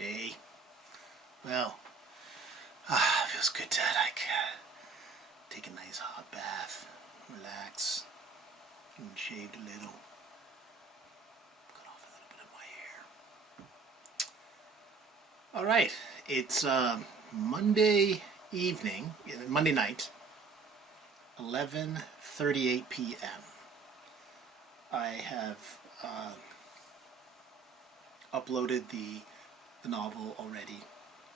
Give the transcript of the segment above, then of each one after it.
Hey, well, feels good to take a nice hot bath, relax, even shaved a little, cut off a little bit of my hair. All right, it's Monday evening, Monday night, 11:38 p.m. I have uploaded the novel already.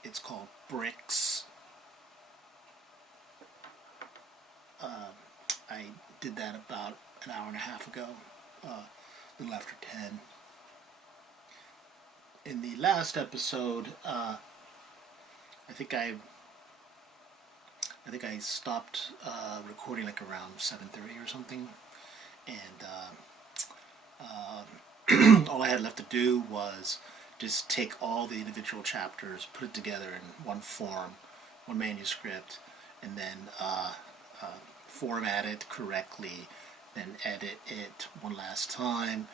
It's called Bricks. I did that about an hour and a half ago, a little after 10. In the last episode, I think I stopped recording like around 7:30 or something, and all I had left to do was just take all the individual chapters, put it together in one form, one manuscript, and then format it correctly, then edit it one last time,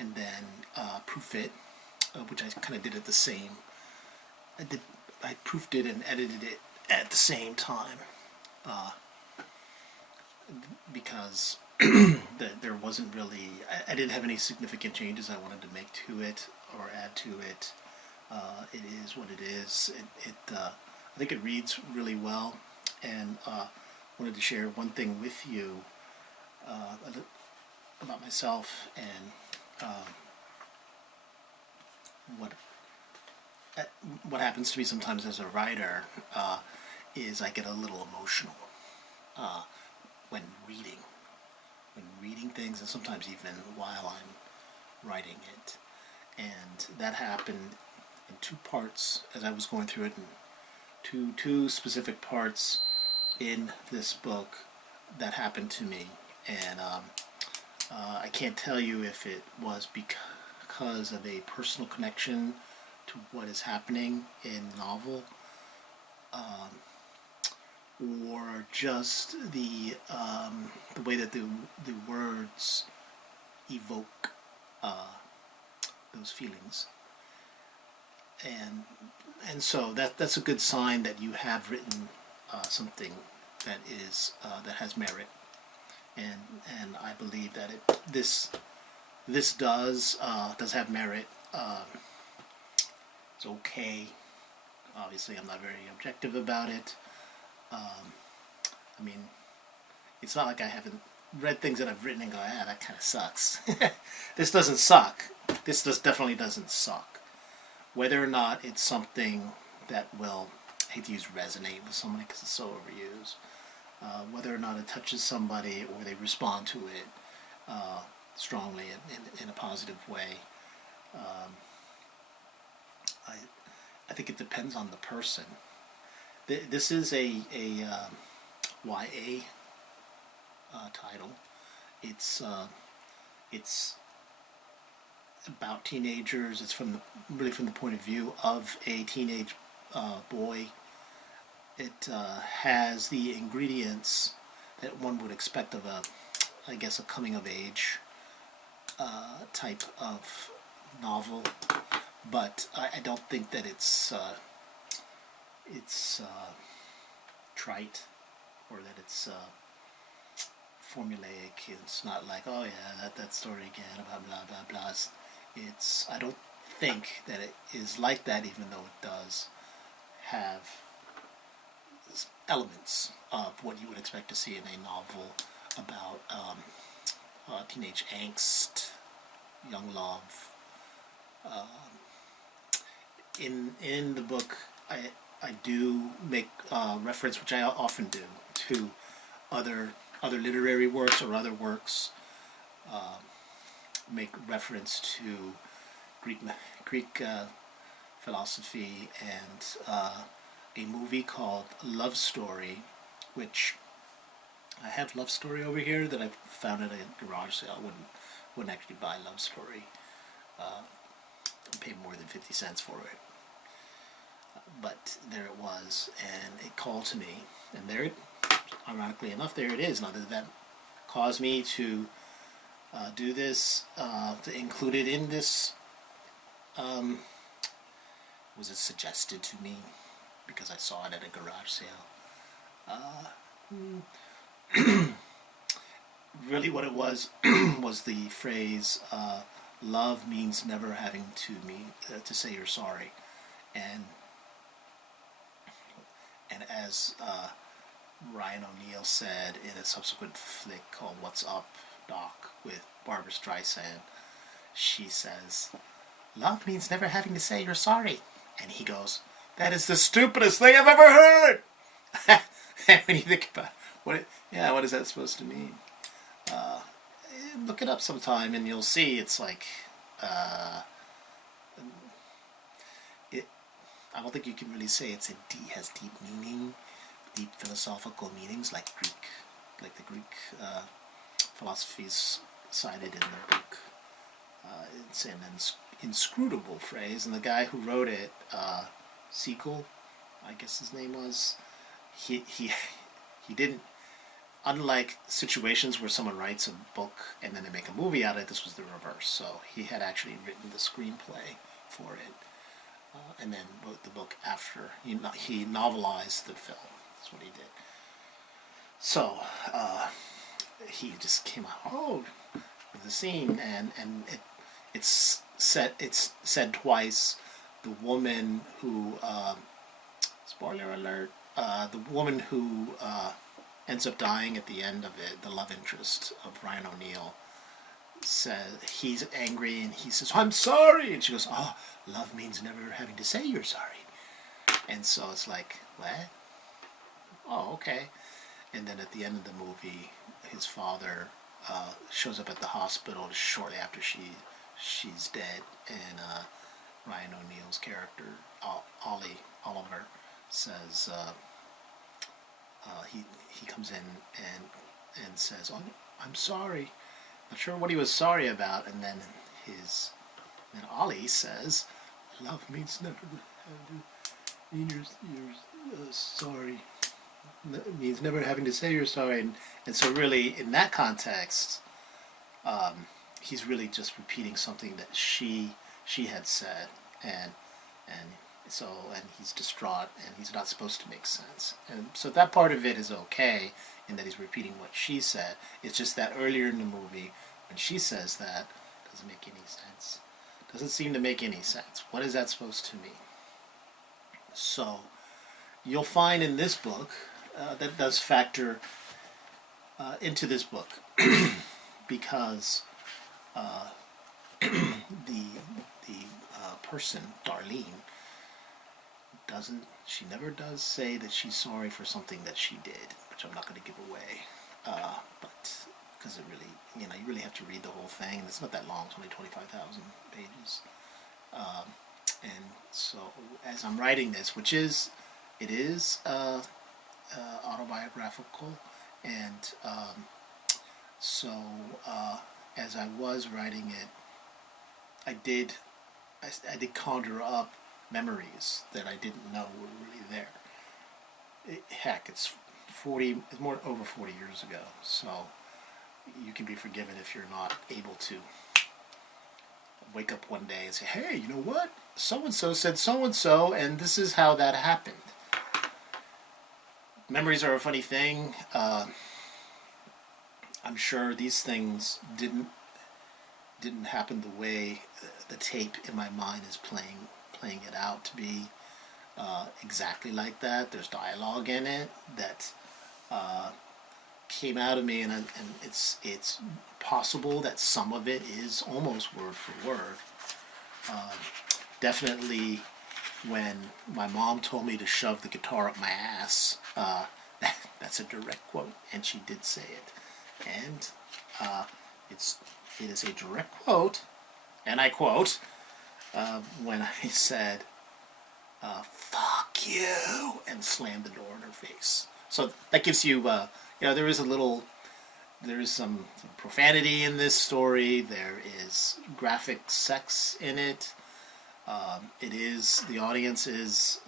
and then proof it, which I kind of did at the same. I proofed it and edited it at the same time, because there wasn't really, I didn't have any significant changes I wanted to make to it or add to it. It is what it is. I think it reads really well, and wanted to share one thing with you about myself and what happens to me sometimes as a writer is I get a little emotional when reading things, and sometimes even while I'm writing it. And that happened in two parts as I was going through it, and two specific parts in this book that happened to me. And I can't tell you if it was because of a personal connection to what is happening in the novel, or just the way that the words evoke those feelings, and so that's a good sign that you have written something that is that has merit, and I believe that this does have merit. It's okay. Obviously, I'm not very objective about it. I mean, it's not like I haven't read things that I've written and go, that kind of sucks. This doesn't suck. This definitely doesn't suck. Whether or not it's something that will, I hate to use resonate with somebody because it's so overused, whether or not it touches somebody or they respond to it strongly in a positive way, I think it depends on the person. This is a YA title. It's about teenagers. It's really from the point of view of a teenage boy. It has the ingredients that one would expect of a coming of age type of novel, but I don't think that it's trite, or that it's formulaic. It's not like, oh yeah, that story again about blah blah blah. I don't think that it is like that, even though it does have elements of what you would expect to see in a novel about teenage angst, young love. In the book, I do make reference, which I often do, to other literary works or other works. Make reference to Greek philosophy, and a movie called Love Story, which I have Love Story over here that I found at a garage sale. I wouldn't actually buy Love Story. I paid more than 50 cents for it. But there it was, and it called to me, and ironically enough, there it is. Now, did that cause me to do this, to include it in this Was it suggested to me because I saw it at a garage sale? Really what it was was the phrase, love means never having to say you're sorry. And as Ryan O'Neal said in a subsequent flick called What's Up, Doc, with Barbara Streisand, she says, love means never having to say you're sorry. And he goes, that is the stupidest thing I've ever heard! And when you think about what is that supposed to mean? Look it up sometime and you'll see it's like, I don't think you can really say has deep meaning, deep philosophical meanings like the Greek philosophies cited in the book. It's an inscrutable phrase, and the guy who wrote it, Sequel, I guess his name was, he didn't. Unlike situations where someone writes a book and then they make a movie out of it, this was the reverse. So he had actually written the screenplay for it, and then wrote the book after. He novelized the film. That's what he did. So he just came out with the scene, and it's said twice. The woman who spoiler alert. The woman who ends up dying at the end of it, the love interest of Ryan O'Neal, says he's angry and he says, I'm sorry, and she goes, oh, love means never having to say you're sorry. And so it's like, what? Oh, okay. And then at the end of the movie, his father shows up at the hospital shortly after she's dead, and Ryan O'Neal's character, Oliver, says, he comes in and says, oh, I'm sorry. Not sure what he was sorry about, and then Ollie says, love means never mean you're sorry. It means never having to say you're sorry, and so really in that context, he's really just repeating something that she had said, and he's distraught, and he's not supposed to make sense. And so that part of it is okay, in that he's repeating what she said. It's just that earlier in the movie, when she says that, doesn't make any sense. Doesn't seem to make any sense. What is that supposed to mean? So you'll find in this book that does factor into this book because the person, Darlene, she never does say that she's sorry for something that she did, which I'm not going to give away, but because it really, you really have to read the whole thing, and it's not that long, it's only 25,000 pages, and so as I'm writing this, it is autobiographical, and so as I was writing it, I did conjure up memories that I didn't know were really there. It's more over 40 years ago, so you can be forgiven if you're not able to wake up one day and say, hey, you know what? So-and-so said so-and-so, and this is how that happened. Memories are a funny thing. I'm sure these things didn't happen the way the tape in my mind is playing it out to be exactly like that. There's dialogue in it that came out of me, and it's possible that some of it is almost word for word. Definitely when my mom told me to shove the guitar up my ass, that's a direct quote, and she did say it. And it is a direct quote, and I quote, when I said, fuck you, and slammed the door in her face. So that gives you, there is some profanity in this story, there is graphic sex in it, the audience is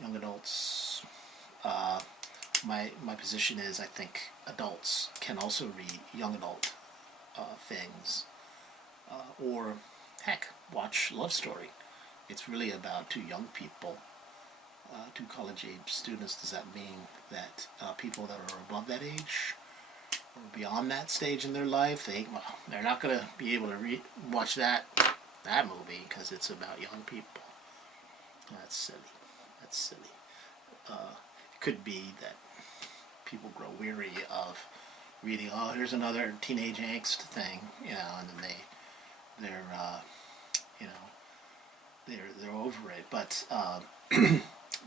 young adults. My position is, I think adults can also read young adult things, or heck, watch Love Story. it's really about two young people, two college-age students. Does that mean that people that are above that age or beyond that stage in their life, they're not going to be able to watch that movie because it's about young people? That's silly. That's silly. It could be that people grow weary of reading, oh, here's another teenage angst thing, and then they're you know they're over it. But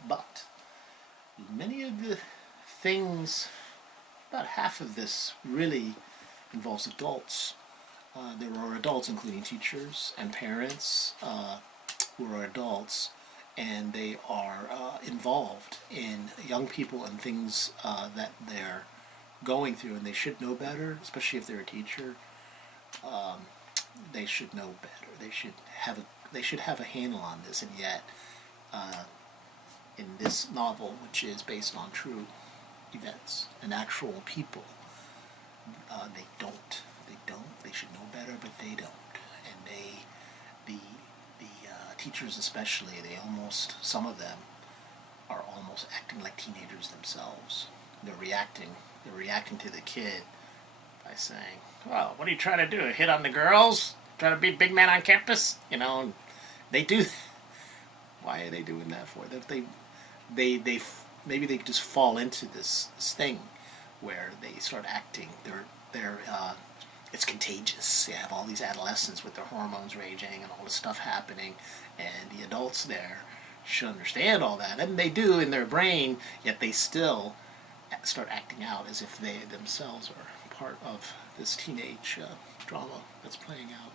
but many of the things, about half of this really involves adults. There are adults, including teachers and parents, who are adults, and they are involved in young people and things that they're going through, and they should know better, especially if they're a teacher. They should know better. They should have a handle on this, and yet, in this novel, which is based on true events and actual people, they don't. They don't. They should know better, but they don't. And the teachers especially, some of them are almost acting like teenagers themselves. They're reacting to the kid by saying, "Well, what are you trying to do? Hit on the girls? Trying to be big man on campus?" And they do. Why are they doing that for? That they maybe they just fall into this thing where they start acting. It's contagious. You have all these adolescents with their hormones raging and all this stuff happening, and the adults there should understand all that, and they do in their brain, yet they still start acting out as if they themselves are part of this teenage drama that's playing out.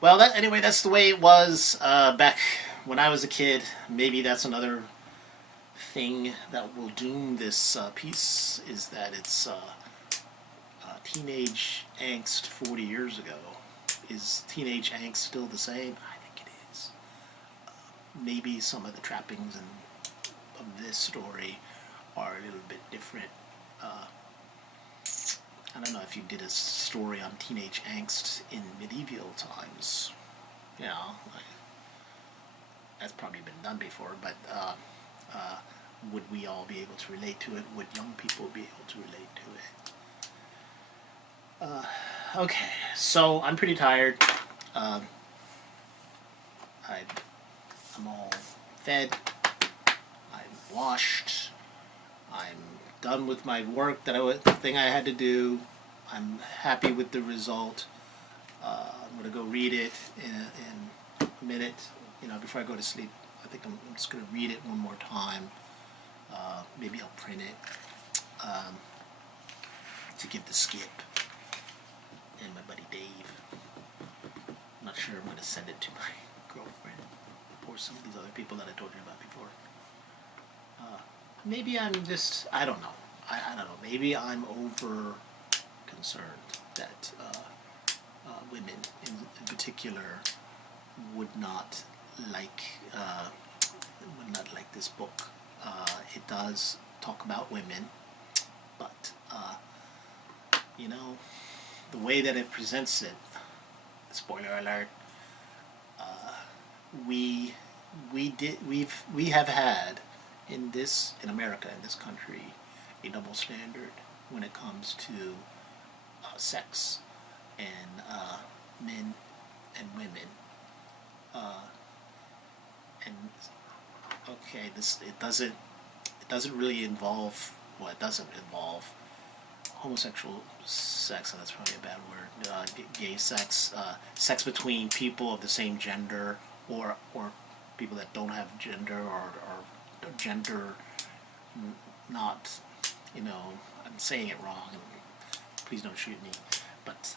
Well, anyway, that's the way it was back when I was a kid. Maybe that's another thing that will doom this piece, is that it's teenage angst 40 years ago. Is teenage angst still the same? I think it is. Maybe some of the trappings of this story are a little bit different. I don't know if you did a story on teenage angst in medieval times. That's probably been done before, but would we all be able to relate to it? Would young people be able to relate to it? Okay, so I'm pretty tired. I'm all fed. I'm washed. I'm done with my work, the thing I had to do. I'm happy with the result. I'm going to go read it in a minute. Before I go to sleep, I think I'm just going to read it one more time. Maybe I'll print it to give the skip. And my buddy Dave. I'm not sure I'm going to send it to my girlfriend or some of these other people that I told you about before. Maybe I'm just, I don't know. I don't know. Maybe I'm over concerned that women in particular would not like this book. It does talk about women, but the way that it presents it, spoiler alert, we have had in America, in this country, a double standard when it comes to sex and men and women. And okay, it doesn't really involve, well, it doesn't involve homosexual sex, and that's probably a bad word, gay sex, sex between people of the same gender, or people that don't have gender, or gender not, I'm saying it wrong, and please don't shoot me, but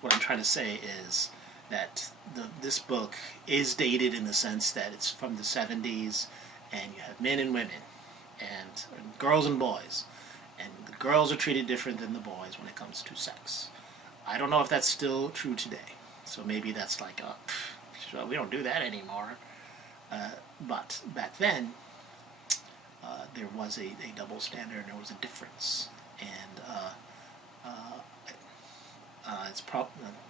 what I'm trying to say is that this book is dated in the sense that it's from the 70s, and you have men and women, and girls and boys, and the girls are treated different than the boys when it comes to sex. I don't know if that's still true today, so maybe that's like we don't do that anymore. But back then, there was a double standard, and there was a difference, and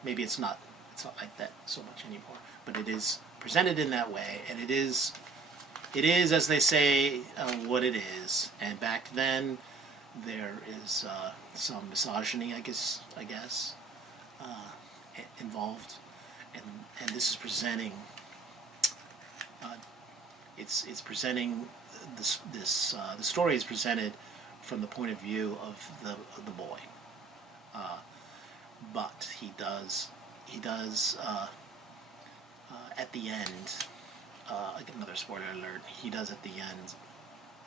maybe it's not It's not like that so much anymore. But it is presented in that way, and it is, as they say, what it is. And back then, there is some misogyny, I guess, involved, and this is presenting. It's presenting the story is presented from the point of view of the boy, but he does at the end. Another spoiler alert. He does at the end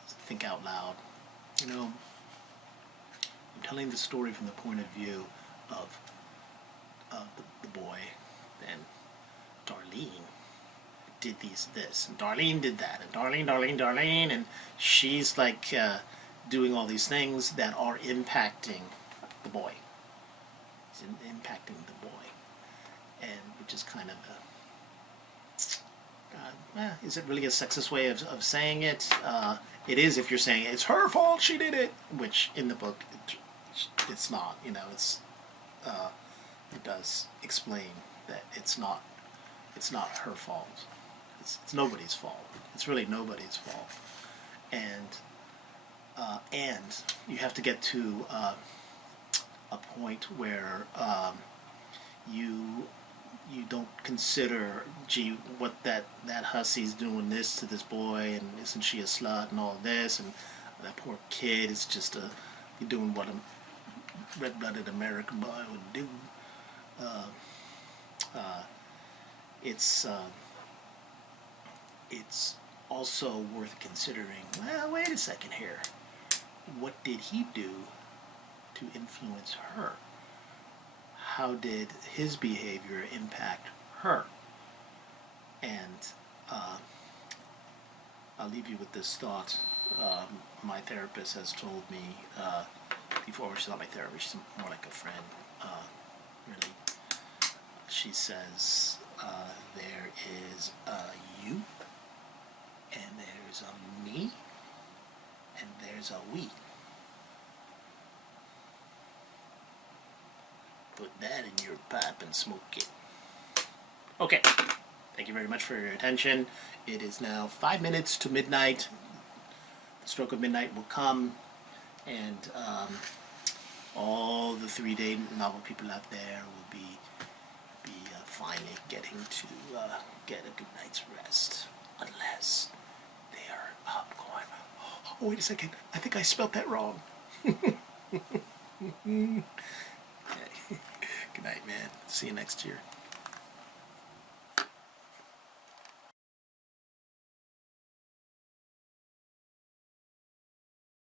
think out loud. You know, I'm telling the story from the point of view of the boy, and Darlene did this, and Darlene did that, and Darlene, and she's like doing all these things that are impacting the boy. It's impacting the boy, and which is kind of is it really a sexist way of saying it? It is if you're saying it's her fault, she did it, which in the book it's not. You know, it does explain that it's not her fault. It's nobody's fault. It's really nobody's fault, and you have to get to a point where you don't consider, gee, what that hussy's doing this to this boy, and isn't she a slut and all this, and that poor kid is just doing what a red-blooded American boy would do. It's also worth considering, well, wait a second here. What did he do to influence her? How did his behavior impact her? And I'll leave you with this thought. My therapist has told me before, she's not my therapist, she's more like a friend, really. She says, there is a you, and there's a me, and there's a we. Put that in your pipe and smoke it. Okay. Thank you very much for your attention. It is now 5 minutes to midnight. The stroke of midnight will come, and all the 3-day novel people out there will be finally getting to get a good night's rest, unless they are up going, oh, wait a second, I think I spelt that wrong. Good night, man. See you next year.